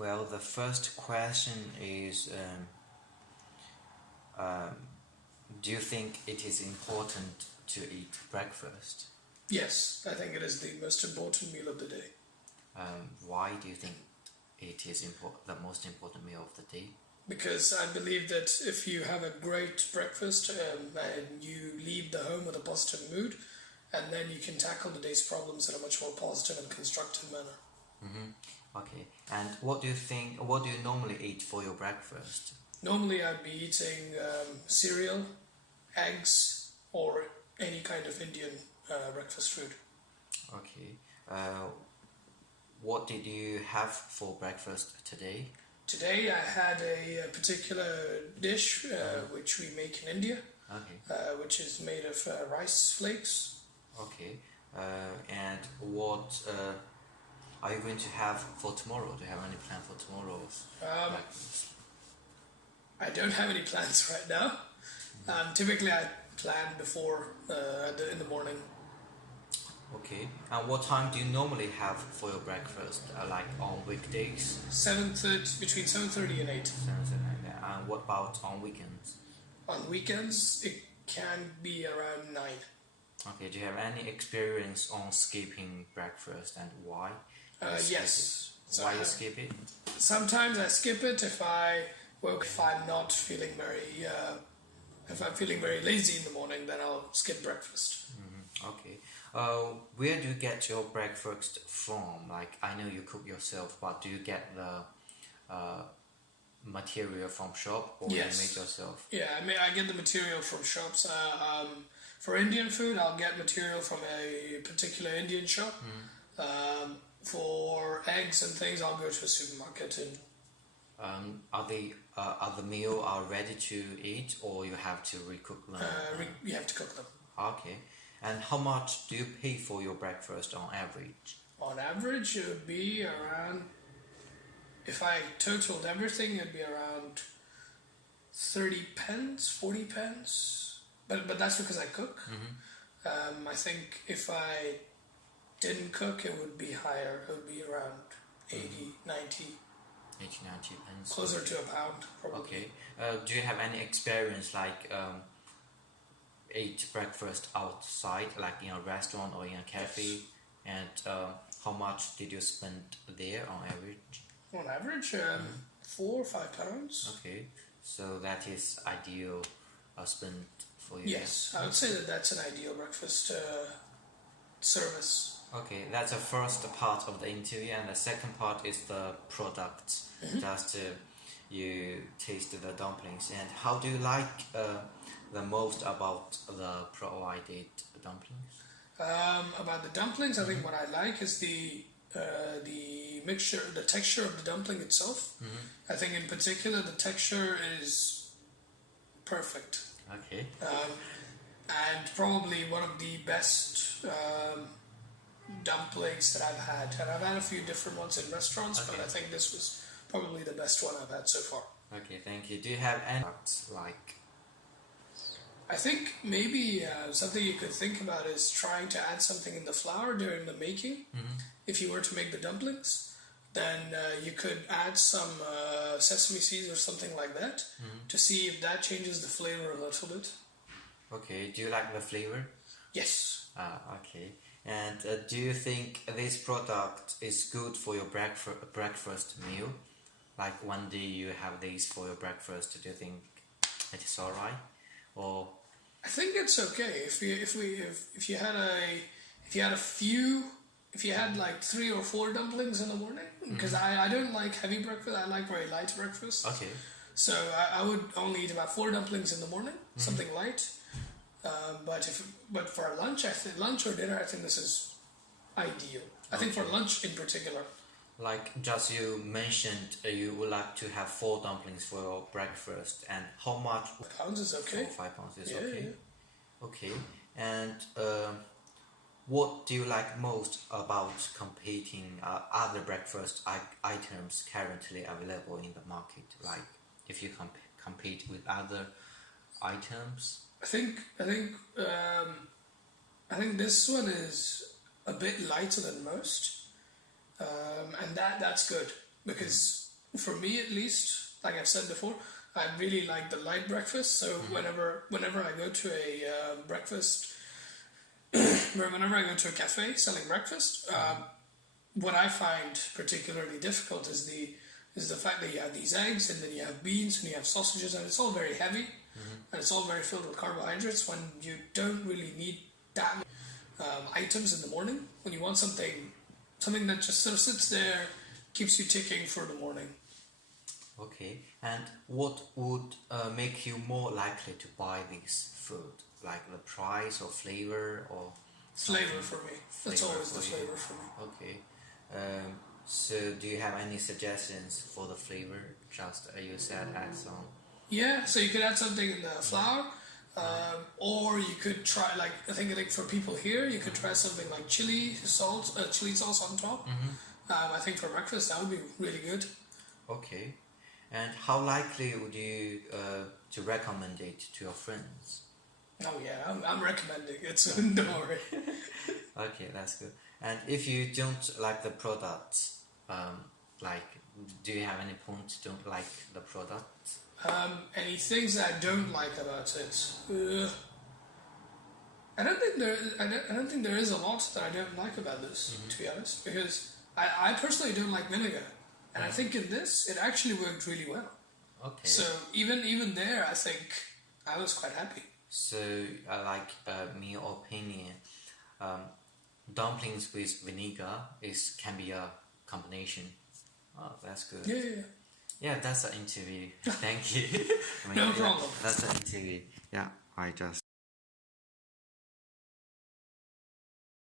Well, the first question is um, do you think it is important to eat breakfast? Yes, I think it is the most important meal of the day. Why do you think it is the most important meal of the day? Because I believe that if you have a great breakfast and you leave the home with a positive mood, and then you can tackle the day's problems in a much more positive and constructive manner. Okay, and what do you think? What do you normally eat for your breakfast? Normally, I'd be eating cereal, eggs, or any kind of Indian breakfast food. Okay, what did you have for breakfast today? Today, I had a particular dish which we make in India, Okay, which is made of rice flakes. okay, and what are you going to have for tomorrow? Do you have any plan for tomorrow's breakfast? I don't have any plans right now. Typically, I plan before in the morning. Okay, and what time do you normally have for your breakfast? Like on weekdays? 7:30, between 7:30 and 8. And what about on weekends? On weekends, it can be around 9. Okay, do you have any experience on skipping breakfast and why? Yes. So Why you skip it? sometimes I skip it if I'm not feeling very if I'm feeling very lazy in the morning, then I'll skip breakfast. Okay. Where do you get your breakfast from? Like, I know you cook yourself, but do you get the material from shop or Yes. you make yourself? Yeah, I get the material from shops. For Indian food, I'll get material from a particular Indian shop. For eggs and things, I'll go to a supermarket and Are the meal are ready to eat or you have to recook them? you have to cook them. Okay. And how much do you pay for your breakfast on average? On average, it would be around, if I totaled everything, it'd be around 30 pence, 40 pence. But that's because I cook. I think if I didn't cook, it would be higher. It would be around 80, 90, 80, 90 pence. closer to a pound, probably. Okay. Do you have any experience like eat breakfast outside, like in a restaurant or in a cafe? Yes. And how much did you spend there on average? On average, 4 or 5 pounds. Okay. So that is ideal spend for you. Yes, I would say that that's an ideal breakfast service. Okay, that's the first part of the interview, and the second part is the product. Just you taste the dumplings, and how do you like the most about the provided dumplings? About the dumplings, I think what I like is the mixture, the texture of the dumpling itself. I think in particular the texture is perfect. Okay. And probably one of the best dumplings that I've had. And I've had a few different ones in restaurants, but I think this was probably the best one I've had so far. Okay, thank you. Do you have any products like? I think maybe something you could think about is trying to add something in the flour during the making. If you were to make the dumplings, then you could add some sesame seeds or something like that to see if that changes the flavor a little bit. Okay, do you like the flavor? Yes. Okay. And do you think this product is good for your breakfast meal? Like one day you have this for your breakfast, do you think it is alright? Or I think it's okay if you had like 3 or 4 dumplings in the morning, because I don't like heavy breakfast. I like very light breakfast. okay. So I would only eat about 4 dumplings in the morning, something light. But for lunch, I think lunch or dinner, I think this is ideal. I think for lunch in particular. Like just you mentioned, you would like to have 4 dumplings for your breakfast, and how much? 5 pounds is okay. 5 pounds is Yeah, okay. yeah. Okay. And what do you like most about competing other breakfast items currently available in the market? Like if you compete with other items. I think this one is a bit lighter than most, and that's good because for me at least, like I've said before, I really like the light breakfast. So whenever I go to a breakfast, whenever I go to a cafe selling breakfast, what I find particularly difficult is the fact that you have these eggs and then you have beans and you have sausages and it's all very heavy and it's all very filled with carbohydrates when you don't really need that many items in the morning. When you want something that just sort of sits there, keeps you ticking for the morning. Okay, and what would make you more likely to buy this food? Like the price or flavor or Flavor for me. That's Flavor always the for you. flavor for me. okay. So do you have any suggestions for the flavor? Just you said add some. Yeah, so you could add something in the flour, or you could try like I think for people here you could try something like chili sauce on top. I think for breakfast that would be really good. Okay, and how likely would you to recommend it to your friends? Oh yeah, I'm recommending it. So don't worry. Okay, that's good. And if you don't like the product, like, do you have any point don't like the product? Any things that I don't like about it? I don't think there is a lot that I don't like about this, to be honest. Because I personally don't like vinegar, and I think in this it actually worked really well. Okay. So even there, I think I was quite happy. So, me opinion, dumplings with vinegar can be a combination. Oh, that's good. Yeah. Yeah, that's an interview. Thank you. No problem. That's an interview. Yeah, I just